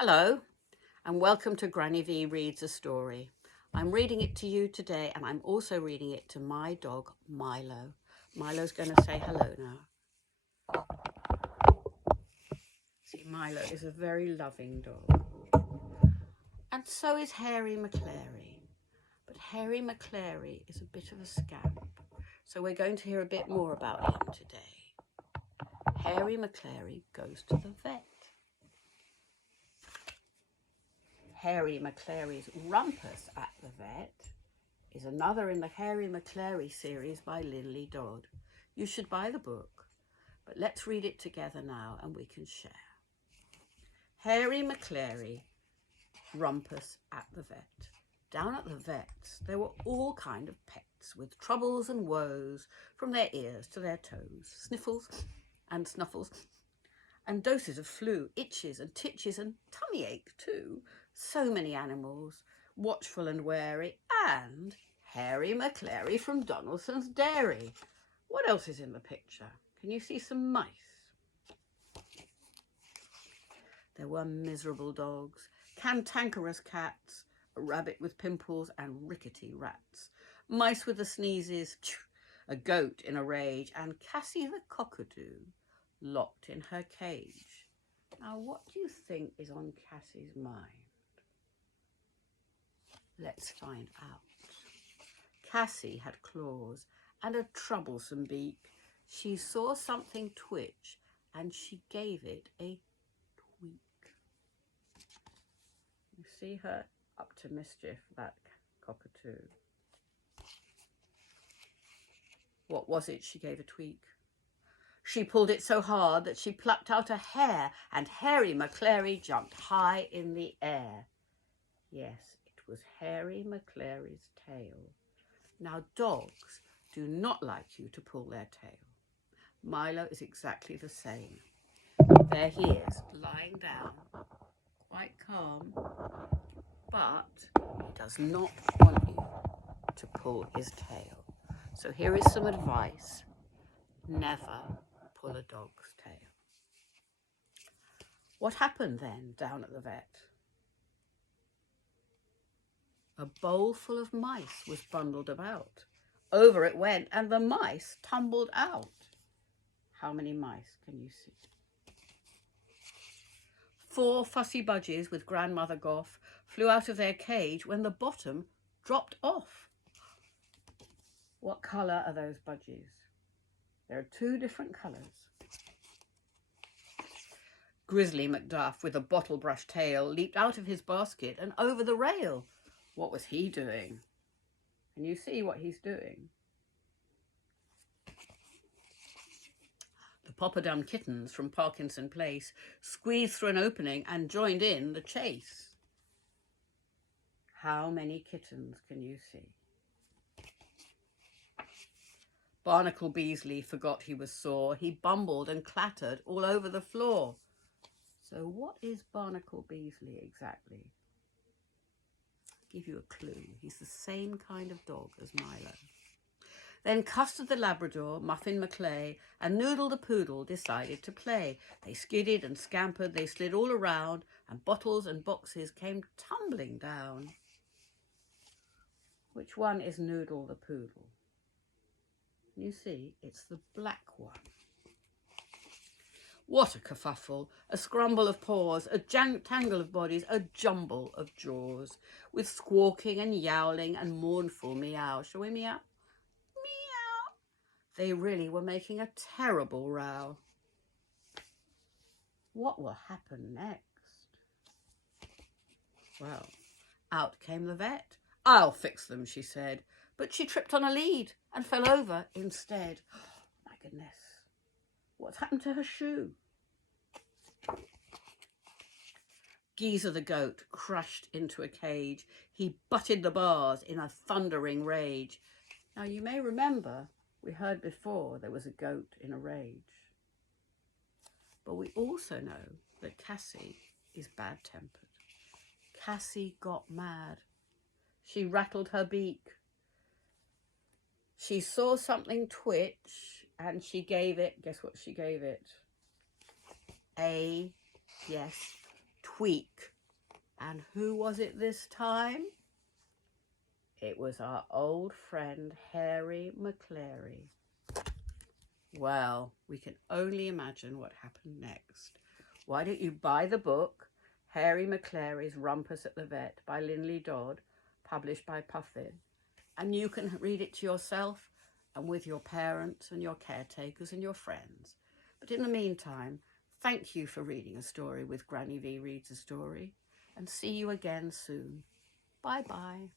Hello, and welcome to Granny V Reads a Story. I'm reading it to you today, and I'm also reading it to my dog, Milo. Milo's going to say hello now. See, Milo is a very loving dog. And so is Harry Maclary. But Harry Maclary is a bit of a scamp, so we're going to hear a bit more about him today. Harry Maclary goes to the vet. Harry Maclary's Rumpus at the Vet is another in the Harry Maclary series by Lindley Dodd. You should buy the book, but let's read it together now and we can share. Harry Maclary, Rumpus at the Vet. Down at the vet's there were all kind of pets with troubles and woes from their ears to their toes, sniffles and snuffles, and doses of flu, itches and titches and tummy ache too. So many animals, watchful and wary, and Harry Maclary from Donaldson's Dairy. What else is in the picture? Can you see some mice? There were miserable dogs, cantankerous cats, a rabbit with pimples and rickety rats, mice with the sneezes, a goat in a rage, and Cassie the cockatoo locked in her cage. Now, what do you think is on Cassie's mind? Let's find out. Cassie had claws and a troublesome beak. She saw something twitch and she gave it a tweak. You see her up to mischief, that cockatoo. What was it she gave a tweak? She pulled it so hard that she plucked out a hair, and Harry Maclary jumped high in the air. Yes, it was Harry Maclary's tail. Now, dogs do not like you to pull their tail. Milo is exactly the same. There he is, lying down, quite calm, but he does not want you to pull his tail. So here is some advice. Never pull a dog's tail. What happened then down at the vet? A bowl full of mice was bundled about. Over it went, and the mice tumbled out. How many mice can you see? 4 fussy budgies with Grandmother Goff flew out of their cage when the bottom dropped off. What colour are those budgies? There are 2 different colours. Grizzly Macduff, with a bottle-brush tail, leaped out of his basket and over the rail. What was he doing? Can you see what he's doing? The Popperdom kittens from Parkinson Place squeezed through an opening and joined in the chase. How many kittens can you see? Barnacle Beasley forgot he was sore. He bumbled and clattered all over the floor. So what is Barnacle Beasley exactly? I'll give you a clue. He's the same kind of dog as Milo. Then Custard the Labrador, Muffin Maclay, and Noodle the Poodle decided to play. They skidded and scampered, they slid all around, and bottles and boxes came tumbling down. Which one is Noodle the Poodle? You see, it's the black one. What a kerfuffle, a scramble of paws, a tangle of bodies, a jumble of jaws, with squawking and yowling and mournful meow. Shall we meow? Meow. They really were making a terrible row. What will happen next? Well, out came the vet. I'll fix them, she said, but she tripped on a lead and fell over instead. Oh, my goodness. What's happened to her shoe? Geezer the goat crushed into a cage. He butted the bars in a thundering rage. Now, you may remember we heard before there was a goat in a rage. But we also know that Cassie is bad-tempered. Cassie got mad. She rattled her beak. She saw something twitch and she gave it, guess what she gave it? Yes, week. And who was it this time? It was our old friend, Harry Maclary. Well, we can only imagine what happened next. Why don't you buy the book, Harry Maclary's Rumpus at the Vet by Linley Dodd, published by Puffin, and you can read it to yourself and with your parents and your caretakers and your friends. But in the meantime, thank you for reading a story with Granny V Reads a Story, and see you again soon. Bye-bye.